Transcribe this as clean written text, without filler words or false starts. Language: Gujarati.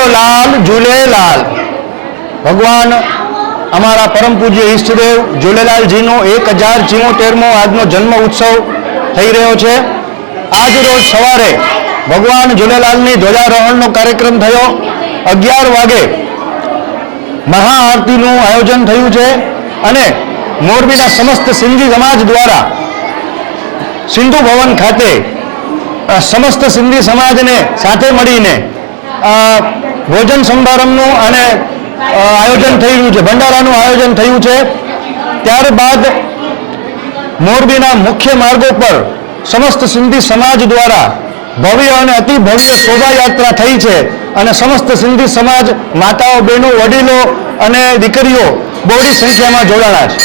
बोलो लाल झूलेलाल। भगवान अमारा परम पूज्य ઈષ્ટદેવ झूलेलालजीनो 1074मो આજનો જન્મ ઉત્સવ થઈ રહ્યો છે। આજ રોજ સવારે ભગવાન झूलेलालની ધ્વજારોહણનો કાર્યક્રમ થયો। 11 વાગે મહાઆરતીનું આયોજન થયું છે અને મોરબીના સમસ્ત સિંધી સમાજ દ્વારા સિંધુ ભવન ખાતે समस्त सिंधी समाज ने साथे मळीने भोजन समारंभનું અને આયોજન થઈ રહ્યું છે, ભંડારાનું આયોજન થયું છે। ત્યારબાદ મોરબીના મુખ્ય માર્ગો પર સમસ્ત સિંધી સમાજ દ્વારા ભવ્ય અને અતિ ભવ્ય શોભાયાત્રા થઈ છે અને સમસ્ત સિંધી સમાજ માતાઓ, બહેનો, વડીલો અને દીકરીઓ બહોળી સંખ્યામાં જોડાણા છે।